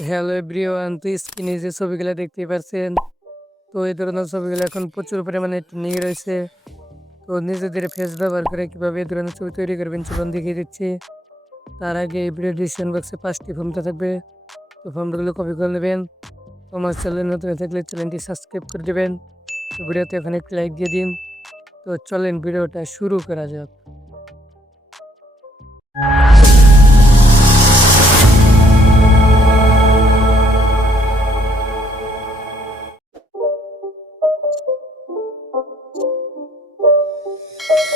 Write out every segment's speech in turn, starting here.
Hello everyone, তো স্ক্রিনে যে ছবিগুলো দেখতেই পাচ্ছেন, তো এই ধরনের ছবিগুলো এখন প্রচুর পরিমাণে ট্রেন্ডিং রয়েছে। তো নিজেদের ফেস ব্যবহার করে কিভাবে এই ধরনের ছবি তৈরি করবেন চলুন দেখিয়ে দিচ্ছি। তার আগে এই ভিডিও ডিসক্রিপশন বক্সে 5টি ফর্ম থাকবে, তো ফর্মগুলো কপি করে নেবেন। তো আমার চ্যানেল নতুন হয়ে থাকলে চ্যানেলটি সাবস্ক্রাইব করে দেবেন। তো ভিডিওতে এখানে একটি লাইক দিয়ে দিন। তো চলেন ভিডিওটা শুরু করা যাক।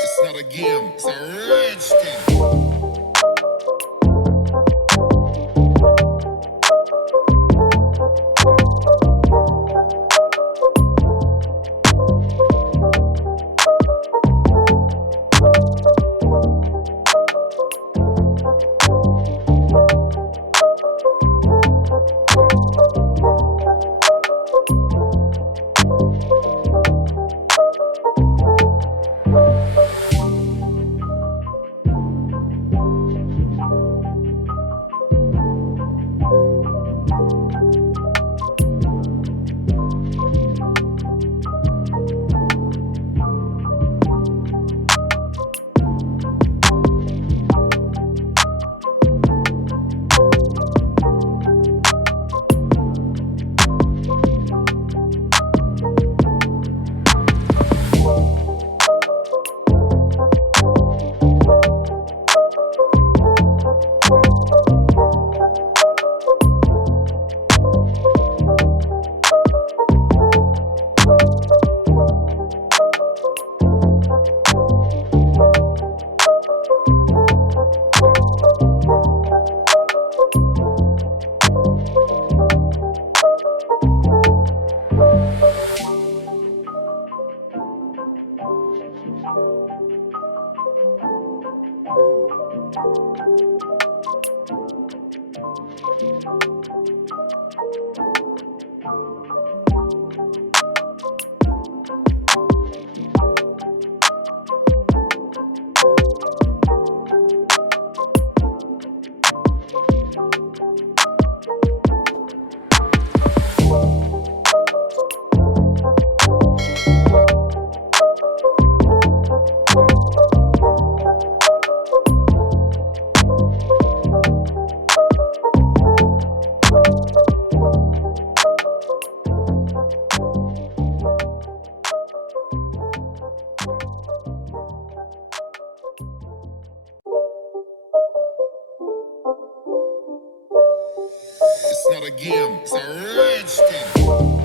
It's not a game, it's a rich thing. It's not a game, it's a rich thing.